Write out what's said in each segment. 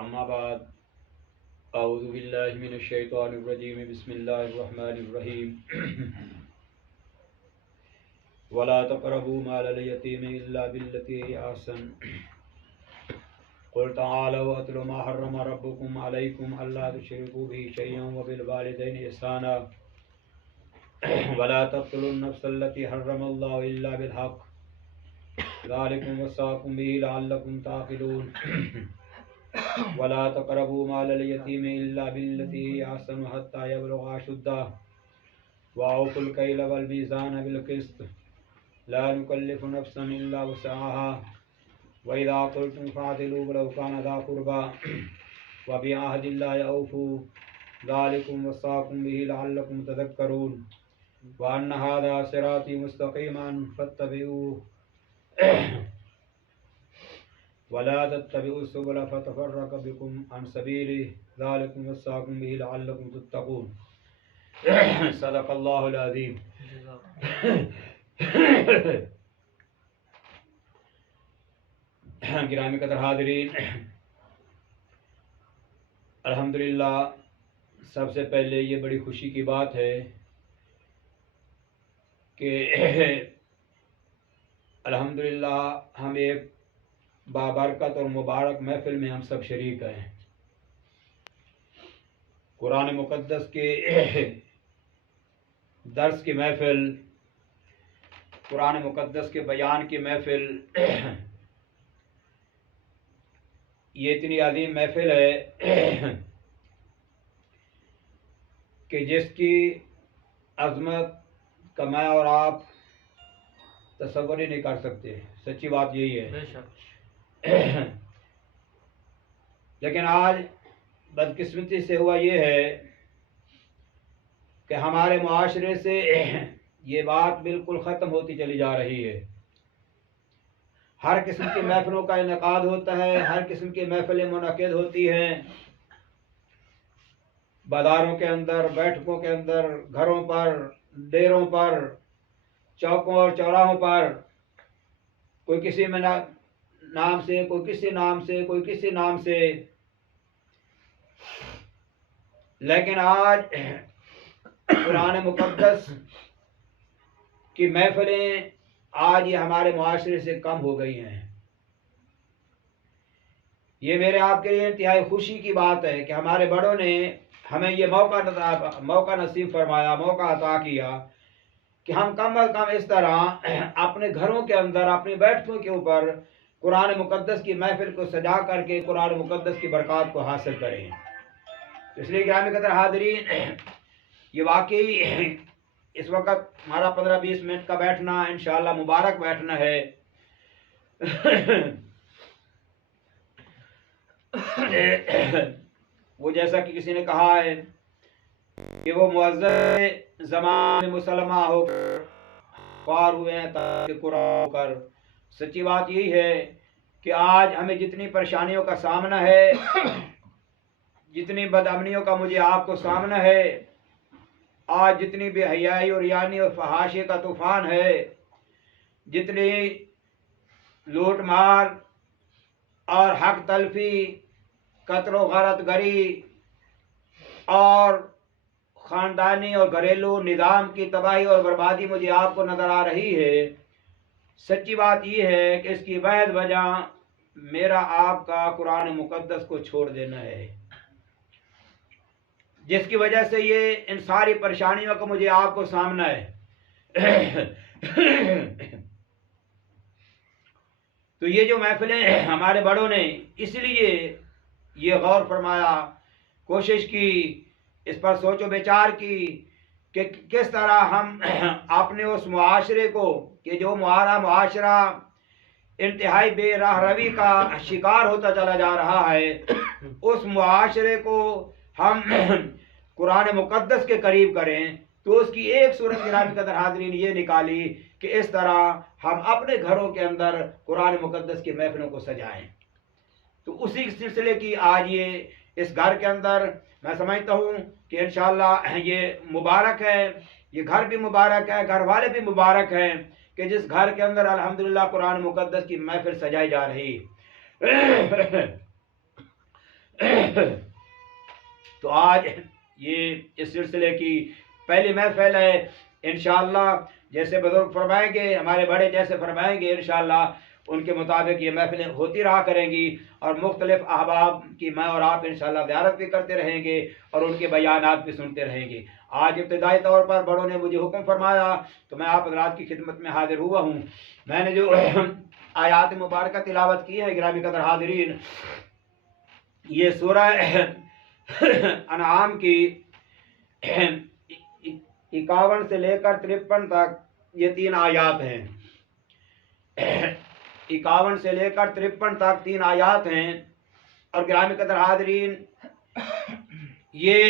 اما بعد اعوذ باللہ من الشیطان الرجیم بسم اللہ الرحمن الرحیم ولا تقربوا مال اليتيم الا بالتي هي احسن قل تعالوا اتل ما حرم ربكم عليكم الا تشركوا به شيئا وبالوالدين احسانا ولا تقتلوا النفس التي حرم الله الا بالحق ذلكم وصاكم به لعلكم تعقلون ولا تقربوا مال اليتيم الا بالتي هي احسن حتى يبلغ اشده واوفوا الكيل والميزان بالقسط لا نكلف نفسا الا وسعها واذا قلتم فاعدلوا ولو كان ذا قربى وبعهد الله اوفوا ذلكم وصاكم به لعلكم تذكرون وان هذا صراطي مستقيما فاتبعوه ولا تتبعوا السبل فتفرق بكم عن سبيله ذلكم وصاكم به لعلكم تتقون صدق اللہ العظیم. گرامی قدر حاضرین، الحمدللہ سب سے پہلے یہ بڑی خوشی کی بات ہے کہ الحمدللہ ہم ایک بابرکت اور مبارک محفل میں ہم سب شریک ہیں. قرآن مقدس کے درس کی محفل، قرآن مقدس کے بیان کی محفل، یہ اتنی عظیم محفل ہے کہ جس کی عظمت کا میں اور آپ تصور ہی نہیں کر سکتے. سچی بات یہی ہے. لیکن آج بدقسمتی سے ہوا یہ ہے کہ ہمارے معاشرے سے یہ بات بالکل ختم ہوتی چلی جا رہی ہے. ہر قسم کی محفلوں کا انعقاد ہوتا ہے، ہر قسم کی محفلیں منعقد ہوتی ہیں، بازاروں کے اندر، بیٹھکوں کے اندر، گھروں پر، ڈیروں پر، چوکوں اور چوراہوں پر، کوئی کسی میں نام سے، کوئی کسی نام سے، کوئی کسی نام سے. لیکن آج قرآن مقدس کی محفلیں آج یہ ہمارے معاشرے سے کم ہو گئی ہیں. یہ میرے آپ کے لیے انتہائی خوشی کی بات ہے کہ ہمارے بڑوں نے ہمیں یہ موقع نصیب فرمایا، موقع عطا کیا کہ ہم کم از کم اس طرح اپنے گھروں کے اندر، اپنی بیٹھکوں کے اوپر قرآن مقدس کی محفل کو سجا کر کے قرآن مقدس کی برکات کو حاصل کریں. اس لیے گرامی قدر حاضرین، یہ واقعی اس وقت ہمارا 15-20 منٹ کا بیٹھنا انشاءاللہ مبارک بیٹھنا ہے. وہ جیسا کہ کسی نے کہا ہے کہ وہ معزز زمان مسلمہ ہو کر پار ہوئے ہیں تاکہ قرآن ہو کر. سچی بات یہی ہے کہ آج ہمیں جتنی پریشانیوں کا سامنا ہے، جتنی بدامنیوں کا مجھے آپ کو سامنا ہے، آج جتنی بے حیائی اور ریانی اور فحاشی کا طوفان ہے، جتنی لوٹ مار اور حق تلفی، قتل و غارت گری اور خاندانی اور گھریلو نظام کی تباہی اور بربادی مجھے آپ کو نظر آ رہی ہے. سچی بات یہ ہے کہ اس کی واحد وجہ میرا آپ کا قرآن مقدس کو چھوڑ دینا ہے، جس کی وجہ سے یہ ان ساری پریشانیوں کا مجھے آپ کو سامنا ہے. تو یہ جو محفلیں ہمارے بڑوں نے اس لیے یہ غور فرمایا، کوشش کی، اس پر سوچ و بچار کی کہ کس طرح ہم اپنے اس معاشرے کو، کہ جو ہمارا معاشرہ انتہائی بے راہ روی کا شکار ہوتا چلا جا رہا ہے، اس معاشرے کو ہم قرآن مقدس کے قریب کریں. تو اس کی ایک صورت گرامی قدر حاضرین یہ نکالی کہ اس طرح ہم اپنے گھروں کے اندر قرآن مقدس کی محفلوں کو سجائیں. تو اسی سلسلے کی آج یہ اس گھر کے اندر میں سمجھتا ہوں کہ انشاءاللہ یہ مبارک ہے، یہ گھر بھی مبارک ہے، گھر والے بھی مبارک ہیں کہ جس گھر کے اندر الحمدللہ قرآن مقدس کی محفل سجائی جا رہی. تو آج یہ اس سلسلے کی پہلی محفل ہے، انشاءاللہ جیسے بزرگ فرمائیں گے، ہمارے بڑے جیسے فرمائیں گے، انشاءاللہ ان کے مطابق یہ محفلیں ہوتی رہا کریں گی، اور مختلف احباب کی میں اور آپ انشاءاللہ زیارت بھی کرتے رہیں گے اور ان کے بیانات بھی سنتے رہیں گے۔ آج ابتدائی طور پر بڑوں نے مجھے حکم فرمایا تو میں آپ حضرات کی خدمت میں حاضر ہوا ہوں۔ میں نے جو آیات مبارکہ تلاوت کی ہے گرامی قدر حاضرین، یہ سورہ انعام کی 51 سے لے کر 53 تک یہ 3 آیات ہیں۔ 51 سے لے کر 53 تک 3 آیات ہیں، اور گرامی قدر حاضرین یہ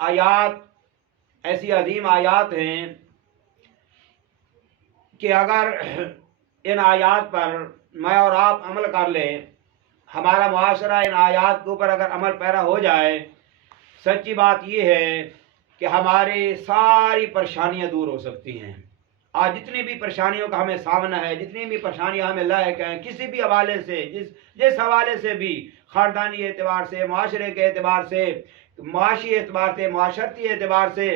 آیات ایسی عظیم آیات ہیں کہ اگر ان آیات پر میں اور آپ عمل کر لیں، ہمارا معاشرہ ان آیات کے اوپر اگر عمل پیرا ہو جائے، سچی بات یہ ہے کہ ہماری ساری پریشانیاں دور ہو سکتی ہیں۔ آج جتنی بھی پریشانیوں کا ہمیں سامنا ہے، جتنی بھی پریشانیاں ہمیں لاحق ہیں، کسی بھی حوالے سے، جس حوالے سے بھی، خاندانی اعتبار سے، معاشرے کے اعتبار سے، معاشی اعتبار سے، معاشرتی اعتبار سے،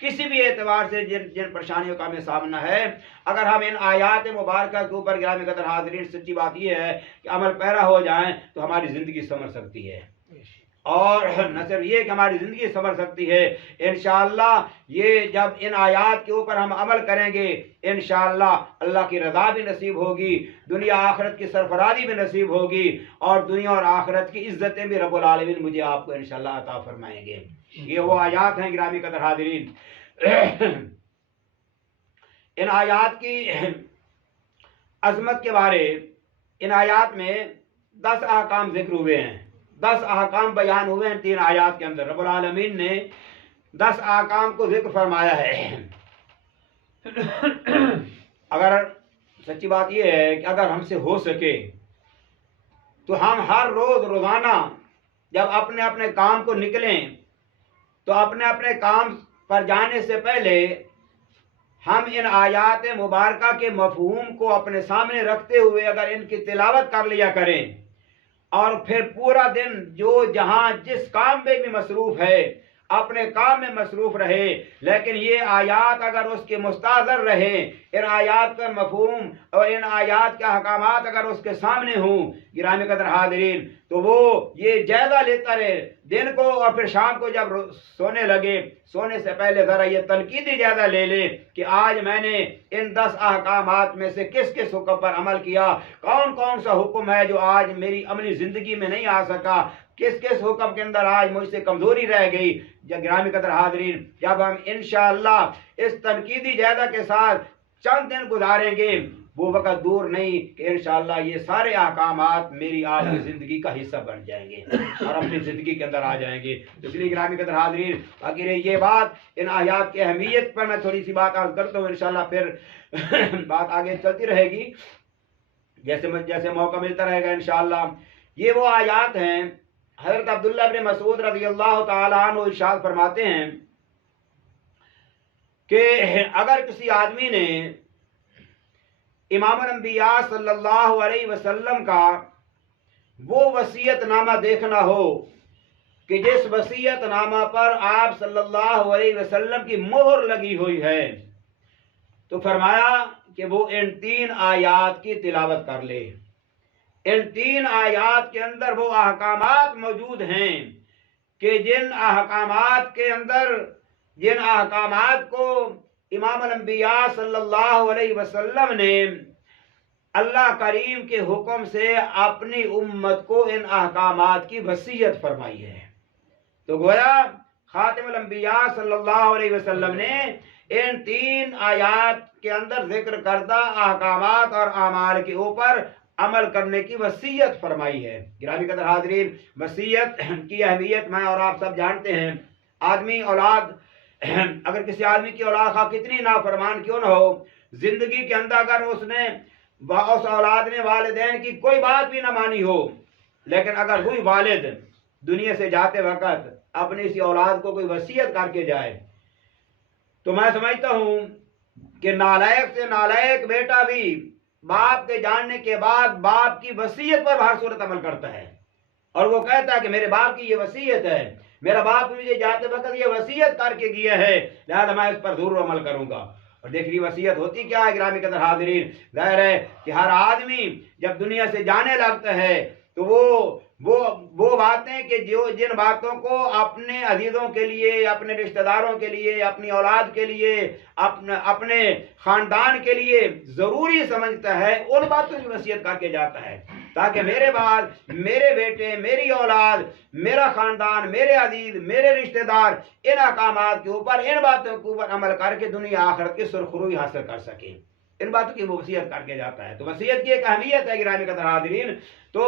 کسی بھی اعتبار سے جن پریشانیوں کا ہمیں سامنا ہے، اگر ہم ان آیات مبارکہ کے اوپر گرامی قدر حاضرین سچی بات یہ ہے کہ عمل پیرا ہو جائیں تو ہماری زندگی سنور سکتی ہے، اور نہ صرف یہ کہ ہماری زندگی سنور سکتی ہے، انشاءاللہ یہ جب ان آیات کے اوپر ہم عمل کریں گے، انشاءاللہ اللہ کی رضا بھی نصیب ہوگی، دنیا آخرت کی سرفرازی بھی نصیب ہوگی، اور دنیا اور آخرت کی عزتیں بھی رب العالمین مجھے آپ کو انشاءاللہ عطا فرمائیں گے۔ یہ وہ آیات ہیں گرامی قدر حاضرین۔ ان آیات کی عظمت کے بارے، ان آیات میں 10 احکام ذکر ہوئے ہیں، 10 احکام بیان ہوئے ہیں 3 آیات کے اندر۔ رب العالمین نے 10 احکام کو ذکر فرمایا ہے۔ اگر سچی بات یہ ہے کہ اگر ہم سے ہو سکے تو ہم ہر روزانہ جب اپنے اپنے کام کو نکلیں تو اپنے اپنے کام پر جانے سے پہلے ہم ان آیات مبارکہ کے مفہوم کو اپنے سامنے رکھتے ہوئے اگر ان کی تلاوت کر لیا کریں، اور پھر پورا دن جو جہاں جس کام میں بھی مصروف ہے اپنے کام میں مصروف رہے، لیکن یہ آیات اگر اس کے مستحضر رہیں، ان آیات کا مفہوم اور ان آیات کے احکامات اگر اس کے سامنے ہوں گرامی قدر حاضرین، تو وہ یہ جائزہ لیتا رہے دن کو، اور پھر شام کو جب سونے لگے، سونے سے پہلے ذرا یہ تنقیدی جائزہ لے لے کہ آج میں نے ان 10 احکامات میں سے کس کس حکم پر عمل کیا، کون کون سا حکم ہے جو آج میری عملی زندگی میں نہیں آ سکا، کس کس حکم کے اندر آج مجھ سے کمزوری رہ گئی۔ گرامی قدر حاضرین، جب ہم انشاءاللہ اس تنقیدی جائزہ کے ساتھ چند دن گزاریں گے، وہ وقت دور نہیں کہ انشاءاللہ یہ سارے احکامات میری آج کی زندگی کا حصہ بن جائیں گے اور اپنی زندگی کے اندر آ جائیں گے۔ اس لیے گرامی قدر حاضرین، باقی رہی یہ بات ان آیات کی اہمیت پر میں تھوڑی سی بات عرض کرتا ہوں، انشاءاللہ پھر بات آگے چلتی رہے گی جیسے موقع ملتا رہے گا انشاءاللہ۔ یہ وہ آیات ہیں، حضرت عبداللہ بن مسعود رضی اللہ تعالی عنہ ارشاد فرماتے ہیں کہ اگر کسی آدمی نے امام الانبیاء صلی اللہ علیہ وسلم کا وہ وصیت نامہ دیکھنا ہو کہ جس وصیت نامہ پر آپ صلی اللہ علیہ وسلم کی مہر لگی ہوئی ہے، تو فرمایا کہ وہ ان 3 آیات کی تلاوت کر لے۔ ان 3 آیات کے اندر وہ احکامات موجود ہیں کہ جن احکامات کو امام الانبیاء صلی اللہ علیہ وسلم نے اللہ کریم کے حکم سے اپنی امت کو ان احکامات کی وصیت فرمائی ہے۔ تو گویا خاتم الانبیاء صلی اللہ علیہ وسلم نے ان 3 آیات کے اندر ذکر کردہ احکامات اور اعمال کے اوپر عمل کرنے کی وصیت فرمائی ہے۔ گرامی قدر حاضرین، وصیت کی اہمیت میں اور آپ سب جانتے ہیں۔ آدمی اولاد، اگر کسی آدمی کی اولاد خواہ کتنی نافرمان کیوں نہ ہو، زندگی کے اندر اگر اس اولاد نے والدین کی کوئی بات بھی نہ مانی ہو، لیکن اگر وہی والد دنیا سے جاتے وقت اپنی اسی اولاد کو کوئی وصیت کر کے جائے، تو میں سمجھتا ہوں کہ نالائق سے نالائق بیٹا بھی باپ کے جاننے کے بعد باپ کی وصیت پر ہر صورت عمل کرتا ہے، اور وہ کہتا ہے کہ میرے باپ کی یہ وصیت ہے، میرا باپ مجھے جاتے وقت یہ وصیت کر کے گیا ہے، لہذا میں اس پر ضرور عمل کروں گا۔ اور دیکھیے وصیت ہوتی کیا ہے گرامی قدر حاضرین؟ ظاہر ہے کہ ہر آدمی جب دنیا سے جانے لگتا ہے تو وہ باتیں کہ جن باتوں کو اپنے عزیزوں کے لیے، اپنے رشتہ داروں کے لیے، اپنی اولاد کے لیے، اپنے خاندان کے لیے ضروری سمجھتا ہے، ان باتوں کی وصیت کر کے جاتا ہے تاکہ میرے بعد میرے بیٹے، میری اولاد، میرا خاندان، میرے عزیز، میرے رشتہ دار ان احکامات کے اوپر، ان باتوں کے اوپر عمل کر کے دنیا آخرت کی سرخروئی حاصل کر سکے۔ ان باتوں کی وصیت کر کے جاتا ہے۔ تو وصیت کی ایک اہمیت ہے گرامی قدر حاضرین۔ تو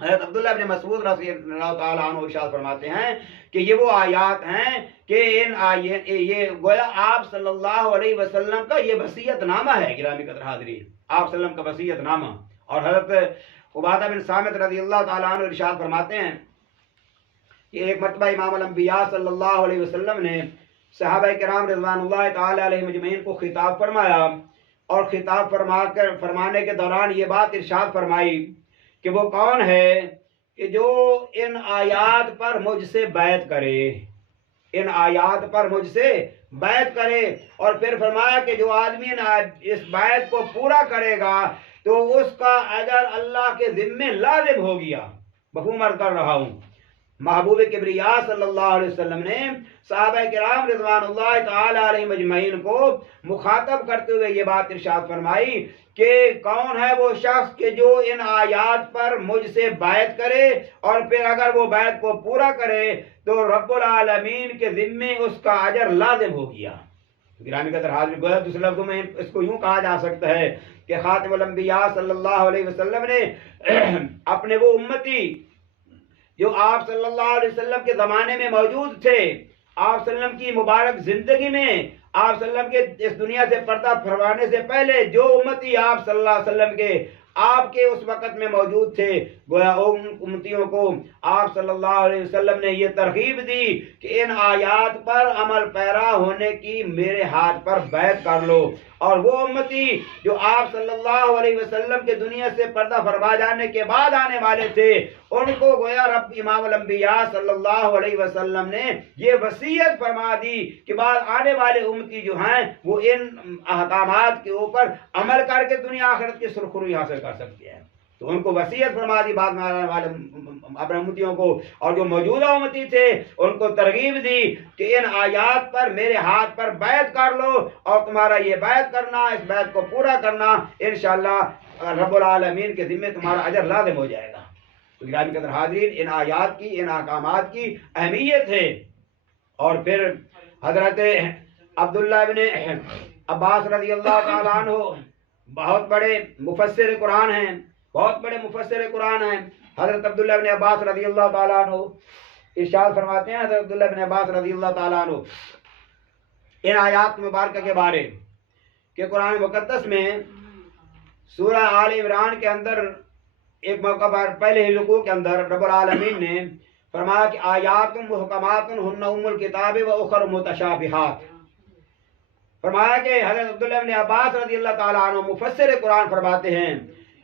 حضرت عبداللہ بن مسعود رضی اللہ تعالیٰ عنہ ارشاد فرماتے ہیں کہ یہ وہ آیات ہیں کہ یہ گویا آپ صلی اللہ علیہ وسلم کا یہ وصیت نامہ ہے گرامی قدر حاضرین، آپ صلی اللہ علیہ وسلم کا وصیت نامہ۔ اور حضرت عبادہ بن صامت رضی اللہ تعالیٰ عنہ ارشاد فرماتے ہیں کہ ایک مرتبہ امام الانبیاء صلی اللہ علیہ وسلم نے صحابہ کرام رضوان اللہ تعالی علیہ مجمعین کو خطاب فرمایا، اور خطاب فرمانے کے دوران یہ بات ارشاد فرمائی کہ وہ کون ہے کہ جو ان آیات پر مجھ سے بیعت کرے، ان آیات پر مجھ سے بیعت کرے۔ اور پھر فرمایا کہ جو آدمی اس بیعت کو پورا کرے گا تو اس کا اجر اللہ کے ذمے لازم ہو گیا۔ مفہوم عرض کر رہا ہوں۔ محبوب کبریا صلی اللہ علیہ وسلم نے صحابہ کرام رضوان اللہ تعالی علیہ مجمعین کو مخاطب کرتے ہوئے یہ بات ارشاد فرمائی کہ کون ہے وہ شخص کہ جو ان آیات پر مجھ سے بیعت کرے اور پھر اگر وہ بیعت کو پورا کرے تو رب العالمین کے ذمے اس کا اجر لازم ہو گیا۔ گرامی قدر حاضر گویا دوسرے لفظوں میں اس کو یوں کہا جا سکتا ہے کہ خاتم الانبیاء صلی اللہ علیہ وسلم نے اپنے وہ امتی جو آپ صلی اللہ علیہ وسلم کے زمانے میں موجود تھے، آپ صلی اللہ علیہ وسلم کی مبارک زندگی میں، آپ صلی اللہ علیہ وسلم کے اس دنیا سے پردہ پھروانے سے پہلے جو امتی آپ صلی اللہ علیہ وسلم کے آپ کے اس وقت میں موجود تھے، گویا ان امتیوں کو آپ صلی اللہ علیہ وسلم نے یہ ترغیب دی کہ ان آیات پر عمل پیرا ہونے کی میرے ہاتھ پر بیعت کر لو۔ اور وہ امتی جو آپ صلی اللہ علیہ وسلم کے دنیا سے پردہ فرما جانے کے بعد آنے والے تھے، ان کو گویا رب امام الانبیاء صلی اللہ علیہ وسلم نے یہ وصیت فرما دی کہ بعد آنے والے امتی جو ہیں وہ ان احکامات کے اوپر عمل کر کے دنیا آخرت کی سرخروئی حاصل کر سکتی ہے۔ تو ان کو وصیت فرما دی بعد میں آنے والے اپنے امتیوں کو، اور جو موجودہ امتی تھے ان کو ترغیب دی کہ ان آیات پر میرے ہاتھ پر بیعت کر لو، اور تمہارا یہ بیعت کرنا، اس بیعت کو پورا کرنا، انشاءاللہ رب العالمین کے ذمے تمہارا اجر لازم ہو جائے گا۔ تو گرامی قدر حاضرین، ان آیات کی، ان احکامات کی اہمیت ہے۔ اور پھر حضرت عبداللہ بن عباس رضی اللہ تعالیٰ عنہ بہت بڑے مفسر قرآن ہیں، بہت بڑے مفسر قرآن ہیں۔ حضرت عبداللہ بن عباس رضی اللہ تعالیٰ عنہ ارشاد فرماتے ہیں، حضرت عبداللہ بن عباس رضی اللہ تعالیٰ عنہ ان آیات مبارکہ کے بارے کہ قرآن مقدس میں سورہ آل عمران کے اندر ایک موقع پر پہلے ہی رکوع کے اندر رب العالمین نے فرمایا کہ آیات محکمات ہن ام الکتاب و اخر متشابہات۔ فرمایا کہ حضرت عبداللہ بن عباس رضی اللہ تعالیٰ عنہ مفسر قرآن فرماتے ہیں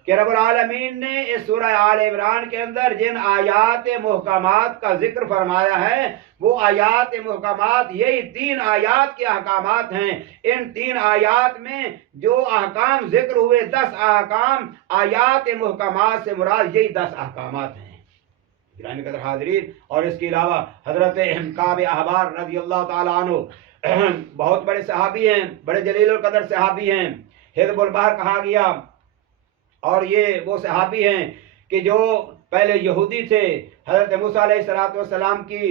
کہ رب العالمین نے اس سورہ آل عمران کے اندر جن آیات محکمات کا ذکر فرمایا ہے وہ آیات محکمات یہی 3 آیات کے احکامات ہیں۔ ان 3 آیات میں جو احکام ذکر ہوئے 10 احکام، آیات محکمات سے مراد یہی 10 احکامات ہیں گرامی قدر حاضرین۔ اور اس کے علاوہ حضرت کعب احبار رضی اللہ تعالیٰ عنہ بہت بڑے صحابی ہیں، بڑے جلیل القدر صحابی ہیں، حزب البحر کہا گیا، اور یہ وہ صحابی ہیں کہ جو پہلے یہودی تھے، حضرت موسیٰ علیہ السلام کی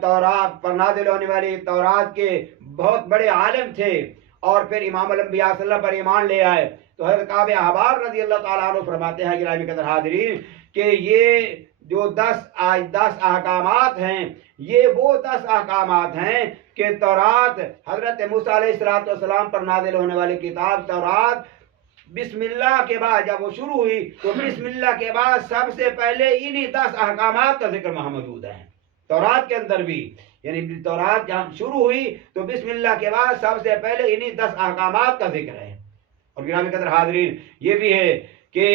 تورات پر نازل ہونے والی تورات کے بہت بڑے عالم تھے، اور پھر امام الانبیاء صلی اللہ علیہ وسلم پر ایمان لے آئے۔ تو حضرت کعب احبار رضی اللہ تعالیٰ عنہ فرماتے ہیں گرامی قدر حاضرین کہ یہ جو 10 احکامات ہیں یہ وہ 10 احکامات ہیں کہ تورات حضرت موسیٰ علیہ السلام پر نازل ہونے والی کتاب تورات بسم اللہ کے بعد جب وہ شروع ہوئی تو بسم اللہ کے بعد سب سے پہلے انہی 10 احکامات کا ذکر وہاں موجود ہے تورات کے اندر بھی، یعنی تورات جہاں شروع ہوئی تو بسم اللہ کے بعد سب سے پہلے انہی 10 احکامات کا ذکر ہے۔ اور گرامی قدر حاضرین یہ بھی ہے کہ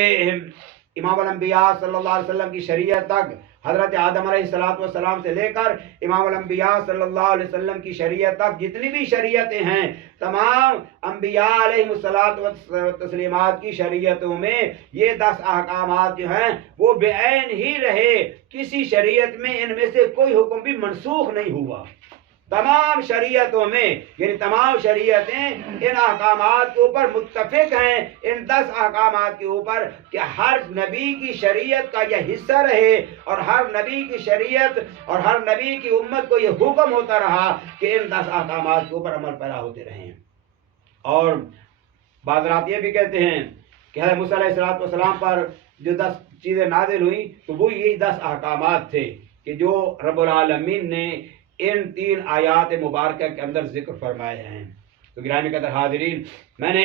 امام الانبیاء صلی اللہ علیہ وسلم کی شریعت تک، حضرت آدم علیہ السلام سے لے کر امام الانبیاء صلی اللہ علیہ وسلم کی شریعت تک جتنی بھی شریعتیں ہیں، تمام انبیاء علیہ التسلیمات کی شریعتوں میں یہ 10 احکامات جو ہیں وہ بے عین ہی رہے، کسی شریعت میں ان میں سے کوئی حکم بھی منسوخ نہیں ہوا۔ تمام شریعتوں میں، یعنی تمام شریعتیں ان احکامات کے اوپر متفق ہیں، ان 10 احکامات کے اوپر، کہ ہر نبی کی شریعت کا یہ حصہ رہے، اور ہر نبی کی شریعت اور ہر نبی کی امت کو یہ حکم ہوتا رہا کہ ان 10 احکامات کے اوپر عمل پیرا ہوتے رہیں۔ اور بعض رات یہ بھی کہتے ہیں کہ حضرت موسیٰ علیہ السلام پر جو 10 چیزیں نازل ہوئی تو وہ یہی 10 احکامات تھے کہ جو رب العالمین نے ان 3 آیات مبارکہ کے اندر ذکر فرمائے ہیں۔ تو گرامی قدر حاضرین، میں نے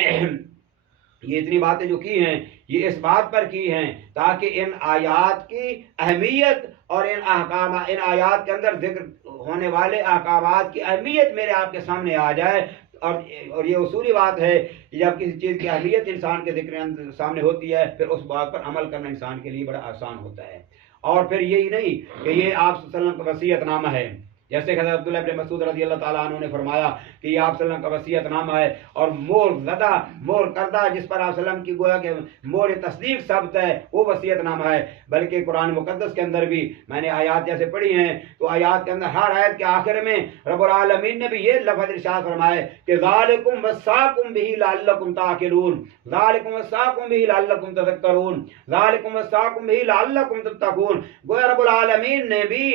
یہ اتنی باتیں جو کی ہیں یہ اس بات پر کی ہیں تاکہ ان آیات کی اہمیت اور ان آیات کے اندر ذکر ہونے والے احکامات کی اہمیت میرے آپ کے سامنے آ جائے۔ اور یہ اصولی بات ہے کہ جب کسی چیز کی اہمیت انسان کے ذکر سامنے ہوتی ہے پھر اس بات پر عمل کرنا انسان کے لیے بڑا آسان ہوتا ہے۔ اور پھر یہی نہیں کہ یہ آپ صلی اللہ علیہ وسلم کا وصیت نامہ ہے، جیسے کہ حضرت عبداللہ ابن مسعود رضی اللہ تعالیٰ عنہ نے فرمایا کہ یہ آپ صلی اللہ علیہ وسلم کا وصیت نامہ ہے، اور مور کردہ جس پر آپ صلی اللہ علیہ وسلم کی گویا کہ مور تصدیق ثبت ہے وہ وصیت نامہ ہے۔ بلکہ قرآن مقدس کے اندر بھی میں نے آیات جیسے پڑھی ہیں تو آیات کے اندر ہر آیت کے آخر میں رب العالمین نے بھی یہ لفظ ارشاد فرمائے کہ ذالکم وصاکم بہ لعلکم تعقلون، ذالکم وصاکم بہ لعلکم تذکرون، ذالکم وصاکم بہ لعلکم تتقون۔ گویا رب العالمین نے بھی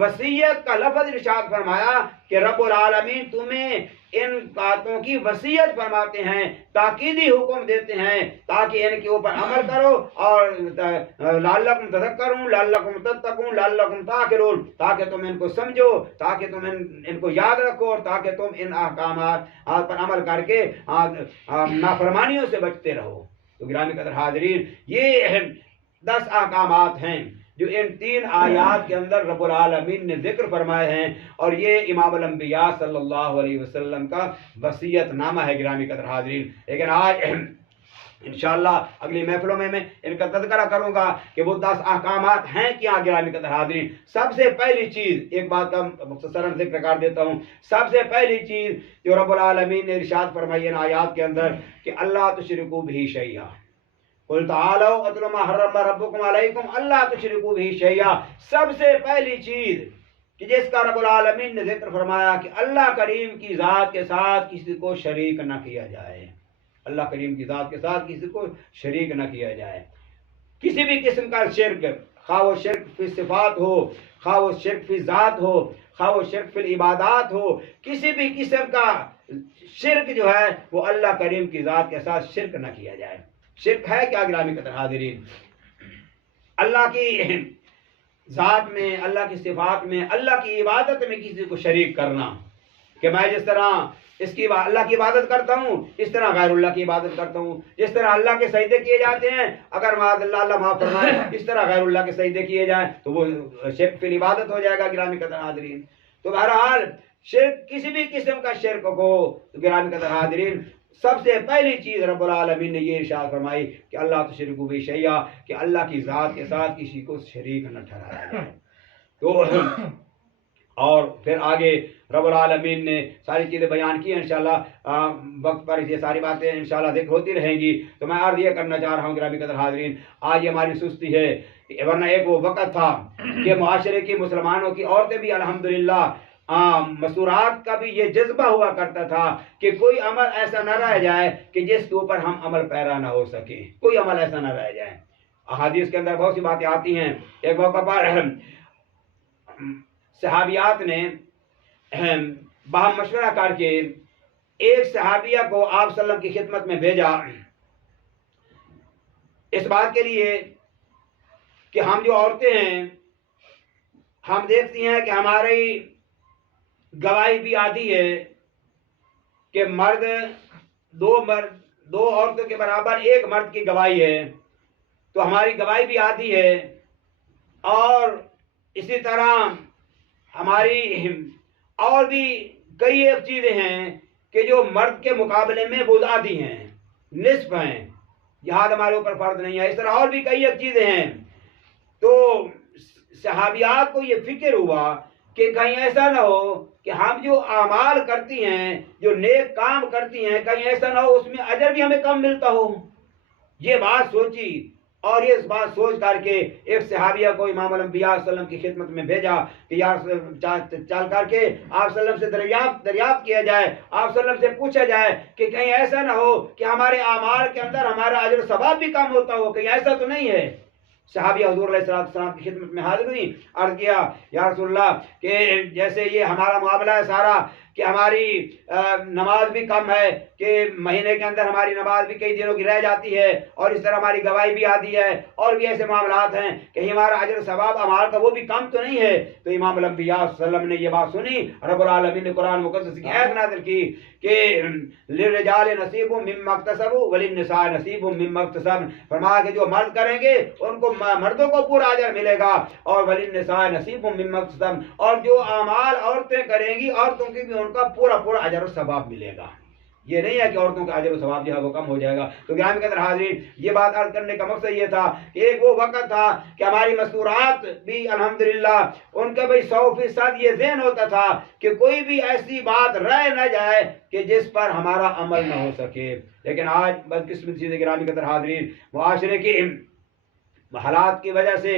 وصیت کا لفظ ارشاد فرمایا کہ رب العالمین تمہیں ان باتوں کی وصیت فرماتے ہیں، تاکیدی حکم دیتے ہیں تاکہ ان کے اوپر عمل کرو، اور لعلکم تذکرون، لعلکم تتقون، لعلکم تعقلون، تاکہ تم ان کو سمجھو، تاکہ تم ان کو یاد رکھو، اور تاکہ تم ان احکامات پر عمل کر کے نافرمانیوں سے بچتے رہو۔ تو گرامی قدر حاضرین، یہ 10 احکامات ہیں جو ان 3 آیات کے اندر رب العالمین نے ذکر فرمائے ہیں، اور یہ امام الانبیاء صلی اللہ علیہ وسلم کا وصیت نامہ ہے گرامی قدر حاضرین۔ لیکن آج انشاءاللہ اگلی محفلوں میں ان کا تذکرہ کروں گا کہ وہ 10 احکامات ہیں کیا گرامی قدر حاضرین۔ سب سے پہلی چیز، ایک بات کا مختصراً ذکر کر دیتا ہوں، سب سے پہلی چیز جو رب العالمین نے ارشاد فرمائی ان آیات کے اندر کہ اللہ تشرکوا بہ شیئا، قل تعالوا اتل ما حرم ربکم علیکم اللہ تشرکوا بہ شیئا۔ سب سے پہلی چیز کہ جس کا رب العالمین نے ذکر فرمایا کہ اللہ کریم کی ذات کے ساتھ کسی کو شریک نہ کیا جائے، اللہ کریم کی ذات کے ساتھ کسی کو شریک نہ کیا جائے۔ کسی بھی قسم کا شرک، خواہ وہ شرک فی صفات ہو، خواہ وہ شرک فی ذات ہو، خواہ وہ شرک فی العبادات ہو، کسی بھی قسم کا شرک جو ہے وہ اللہ کریم کی ذات کے ساتھ شرک نہ کیا جائے۔ شرک ہے کیا گرامی قدر حاضرین؟ اللہ کی ذات میں، اللہ کی صفات میں، اللہ کی عبادت میں کسی کو شریک کرنا، کہ میں جس طرح اللہ کی عبادت کرتا ہوں اس طرح غیر اللہ کی عبادت کرتا ہوں، جس طرح اللہ کے سجدے کیے جاتے ہیں اگر معاذ اللہ معاف فرمائے اس طرح غیر اللہ کے سجدے کیے جائیں تو وہ شرک فی العبادت ہو جائے گا گرامی قدر حاضرین۔ تو بہرحال شرک، کسی بھی قسم کا شرک کو گرامی قدر حاضرین، سب سے پہلی چیز رب العالمین نے یہ ارشاد فرمائی کہ اللہ تشرکوا بہ شیئا، کہ اللہ کی ذات کے ساتھ کسی کو شریک نہ ٹھہرایا جائے۔ تو اور پھر آگے رب العالمین نے ساری چیزیں بیان کی ہیں، انشاءاللہ وقت پر یہ ساری باتیں انشاءاللہ ذکر ہوتی رہیں گی۔ تو میں عرض یہ کرنا چاہ رہا ہوں گرامی قدر حاضرین، آج یہ ہماری سستی ہے، ورنہ ایک وہ وقت تھا کہ معاشرے کی مسلمانوں کی عورتیں بھی الحمدللہ مسورات کا بھی یہ جذبہ ہوا کرتا تھا کہ کوئی عمل ایسا نہ رہ جائے کہ جس کے اوپر ہم عمل پیرا نہ ہو سکیں، کوئی عمل ایسا نہ رہ جائے۔ احادیث کے اندر بہت سی باتیں آتی ہیں۔ ایک موقع پر صحابیات نے باہم مشورہ کر کے ایک صحابیہ کو آپ صلی اللہ علیہ وسلم کی خدمت میں بھیجا، اس بات کے لیے کہ ہم جو عورتیں ہیں ہم دیکھتی ہیں کہ ہماری گواہی بھی آتی ہے کہ دو عورتوں کے برابر ایک مرد کی گواہی ہے، تو ہماری گواہی بھی آتی ہے، اور اسی طرح ہماری اور بھی کئی ایک چیزیں ہیں کہ جو مرد کے مقابلے میں وہ آتی ہیں، نصف ہیں، جہاد ہمارے اوپر فرض نہیں ہے. اس طرح اور بھی کئی ایک چیزیں ہیں. تو صحابیات کو یہ فکر ہوا کہ کہیں ایسا نہ ہو کہ ہم جو اعمال کرتی ہیں، جو نیک کام کرتی ہیں، کہیں ایسا نہ ہو اس میں اجر بھی ہمیں کم ملتا ہو. یہ بات سوچی اور یہ بات سوچ کر کے ایک صحابیہ کو امام الانبیاء صلی اللہ علیہ وسلم کی خدمت میں بھیجا کہ یار چل کر کے آپ صلی اللہ علیہ وسلم سے دریافت کیا جائے، آپ صلی اللہ علیہ وسلم سے پوچھا جائے کہ کہیں ایسا نہ ہو کہ ہمارے اعمال کے اندر ہمارا اجر و ثواب بھی کم ہوتا ہو، کہیں ایسا تو نہیں ہے. صحابیہ حضور علیہ السلام کی خدمت میں حاضر ہوئی، عرض کیا یا رسول اللہ کہ جیسے یہ ہمارا معاملہ ہے سارا کہ ہماری نماز بھی کم ہے، کہ مہینے کے اندر ہماری نماز بھی کئی دنوں کی رہ جاتی ہے، اور اس طرح ہماری گواہی بھی آتی ہے، اور بھی ایسے معاملات ہیں کہ ہمارا اجر و ثواب اعمال کا وہ بھی کم تو نہیں ہے. تو امام الانبیاء صلی اللہ علیہ وسلم نے یہ بات سنی. رب العالمین نے قرآن مقدس کی آیت نازل کی کہ للرجال نصیب مما اکتسبوا وللنساء نصیب مما اکتسبن. فرمایا کہ جو مرد کریں گے ان کو مردوں کو پورا اجر ملے گا، اور وللنساء نصیب مما اکتسبن، اور جو اعمال عورتیں کریں گی عورتوں کی بھی ان کا پورا اجر و ثواب ملے گا. یہ نہیں ہے کہ عورتوں کا اجر و ثواب جو ہے وہ کم ہو جائے گا. تو گرامی قدر حاضرین، یہ بات عرض کرنے کا مقصد یہ تھا کہ ایک وہ وقت تھا کہ ہماری مستورات بھی الحمدللہ ان کا بھی 100% یہ ذہن ہوتا تھا کہ کوئی بھی ایسی بات رہ نہ جائے کہ جس پر ہمارا عمل نہ ہو سکے. لیکن آج بدقسمتی سے گرامی قدر حاضرین، معاشرے کے حالات کی وجہ سے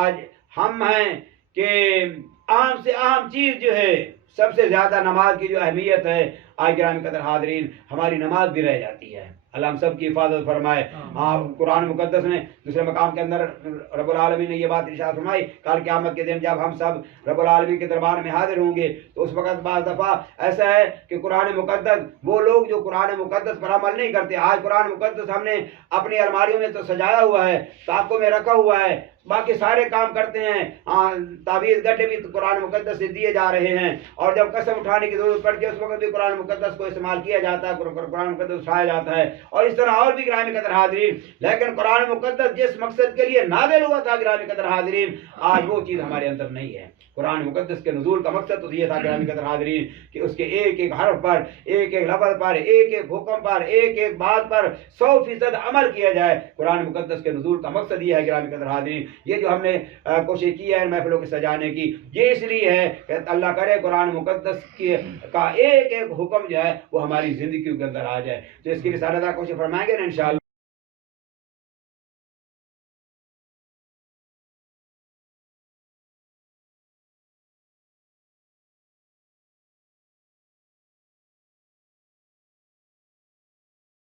آج ہم ہیں کہ اہم سے اہم چیز جو ہے، سب سے زیادہ نماز کی جو اہمیت ہے، آج گرامی قدر حاضرین ہماری نماز بھی رہ جاتی ہے. اللہ ہم سب کی حفاظت فرمائے. قرآن مقدس نے دوسرے مقام کے اندر رب العالمین نے یہ بات ارشاد فرمائی، کل قیامت کے دن جب ہم سب رب العالمین کے دربار میں حاضر ہوں گے تو اس وقت بعض دفعہ ایسا ہے کہ قرآن مقدس، وہ لوگ جو قرآن مقدس پر عمل نہیں کرتے، آج قرآن مقدس ہم نے اپنی الماریوں میں تو سجایا ہوا ہے، طاقوں میں رکھا ہوا ہے، باقی سارے کام کرتے ہیں، تعویذ گٹے بھی قرآن مقدس سے دیے جا رہے ہیں، اور جب قسم اٹھانے کی ضرورت پڑتی ہے اس وقت بھی قرآن مقدس کو استعمال کیا جاتا ہے، قرآن مقدس اٹھایا جاتا ہے، اور اس طرح اور بھی گرامی قدر حاضرین. لیکن قرآن مقدس جس مقصد کے لیے نازل ہوا تھا گرامی قدر حاضرین، آج وہ چیز ہمارے اندر نہیں ہے. قرآن مقدس کے نزول کا مقصد تو یہ تھا گرامی قدر حاضرین کہ اس کے ایک ایک حرف پر، ایک ایک لفظ پر، ایک ایک حکم پر، ایک ایک بات پر 100% عمل کیا جائے. قرآن مقدس کے نزول کا مقصد یہ ہے گرامی قدر حاضرین. یہ جو ہم نے کوشش کی ہے محفلوں کے سجانے کی، یہ اس لیے ہے کہ اللہ کرے قرآن مقدس کا ایک ایک حکم جو ہے وہ ہماری زندگی کے اندر آ جائے. تو اس کے لیے سارے کوشش فرمائیں گے نا انشاءاللہ.